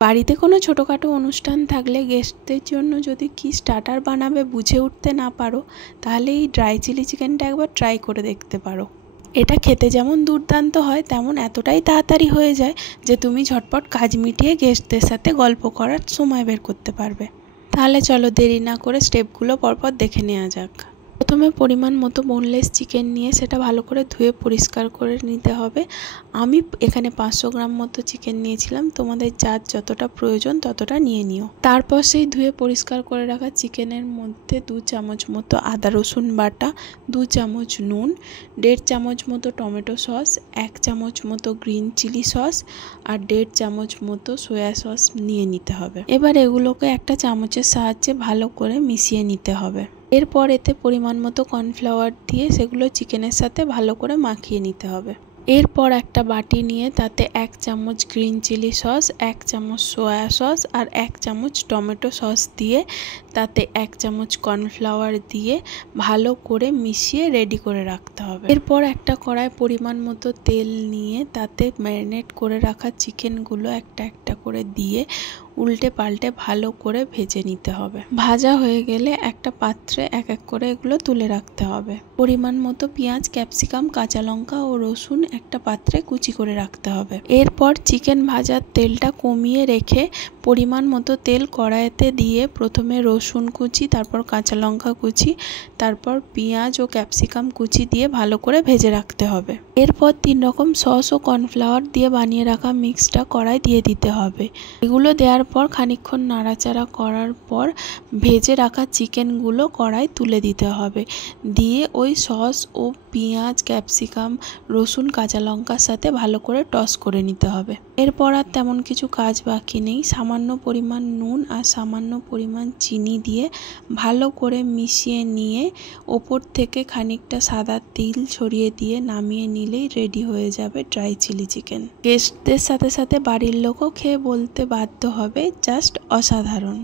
বাড়িতে কোনো ছোটোখাটো অনুষ্ঠান থাকলে গেস্টদের জন্য যদি কি স্টার্টার বানাবে বুঝে উঠতে না পারো, তাহলে এই ড্রাই চিলি চিকেনটা একবার ট্রাই করে দেখতে পারো। এটা খেতে যেমন দুর্দান্ত হয়, তেমন এতটাই তাড়াতাড়ি হয়ে যায় যে তুমি ঝটপট কাজ মিটিয়ে গেস্টদের সাথে গল্প করার সময় বের করতে পারবে। তাহলে চলো দেরি না করে স্টেপগুলো পরপর দেখে নেওয়া যাক। প্রথমে পরিমাণ মতো বোনলেস চিকেন নিয়ে সেটা ভালো করে ধুয়ে পরিষ্কার করে নিতে হবে। আমি এখানে 500 গ্রাম মতো চিকেন নিয়েছিলাম, তোমাদের যার যতটা প্রয়োজন ততটা নিয়ে নিও। তারপর সেই ধুয়ে পরিষ্কার করে রাখা চিকেনের মধ্যে 2 চামচ মতো আদা রসুন বাটা, 2 চামচ নুন, 1.5 চামচ মতো টমেটো সস, 1 চামচ মতো গ্রিন চিলি সস আর 1.5 চামচ মতো সয়া সস নিয়ে নিতে হবে। এবার এগুলোকে একটা চামচের সাহায্যে ভালো করে মিশিয়ে নিতে হবে। এরপর এতে পরিমাণ মতো কর্নফ্লাওয়ার দিয়ে সেগুলো চিকেনের সাথে ভালো করে মাখিয়ে নিতে হবে। এরপর একটা বাটি নিয়ে তাতে 1 চামচ গ্রিন চিলি সস, 1 চামচ সয়া সস আর 1 চামচ টমেটো সস দিয়ে তাতে 1 চামচ কর্নফ্লাওয়ার দিয়ে ভালো করে মিশিয়ে রেডি করে রাখতে হবে। এরপর একটা কড়াই পরিমাণ মতো তেল নিয়ে তাতে ম্যারিনেট করে রাখা চিকেনগুলো একটা একটা করে দিয়ে উল্টে পাল্টে ভালো করে ভেজে নিতে হবে। ভাজা হয়ে গেলে একটা পাত্রে এক এক করে এগুলো তুলে রাখতে হবে। পরিমাণ মতো পেঁয়াজ, ক্যাপসিকাম, কাঁচা লঙ্কা ও রসুন একটা পাত্রে কুচি করে রাখতে হবে। এরপর চিকেন ভাজার তেলটা কমিয়ে রেখে পরিমাণ মতো তেল কড়াইতে দিয়ে প্রথমে রসুন কুচি, তারপর কাঁচা লঙ্কা কুচি, তারপর পেঁয়াজ ও ক্যাপসিকাম কুচি দিয়ে ভালো করে ভেজে রাখতে হবে। এরপর 3 রকম সস ও কর্নফ্লাওয়ার দিয়ে বানিয়ে রাখা মিক্সটা কড়াই দিয়ে দিতে হবে। এগুলো দেওয়ার পর খানিকক্ষণ নাড়াচাড়া করার পর ভেজে রাখা চিকেনগুলো কড়াই তুলে দিতে হবে। দিয়ে ওই সস ও পেঁয়াজ, ক্যাপসিকাম, রসুন, কাঁচা লঙ্কার সাথে ভালো করে টস করে নিতে হবে। এরপর আর তেমন কিছু কাজ বাকি নেই। সামান্য পরিমাণ নুন আর সামান্য পরিমাণ চিনি দিয়ে ভালো করে মিশিয়ে নিয়ে ওপর থেকে খানিকটা সাদা তিল ছড়িয়ে দিয়ে নামিয়ে নিলেই রেডি হয়ে যাবে ড্রাই চিলি চিকেন। গেস্টদের সাথে সাথে বাড়ির লোকও খেয়ে বলতে বাধ্য হবে, জাস্ট অসাধারণ।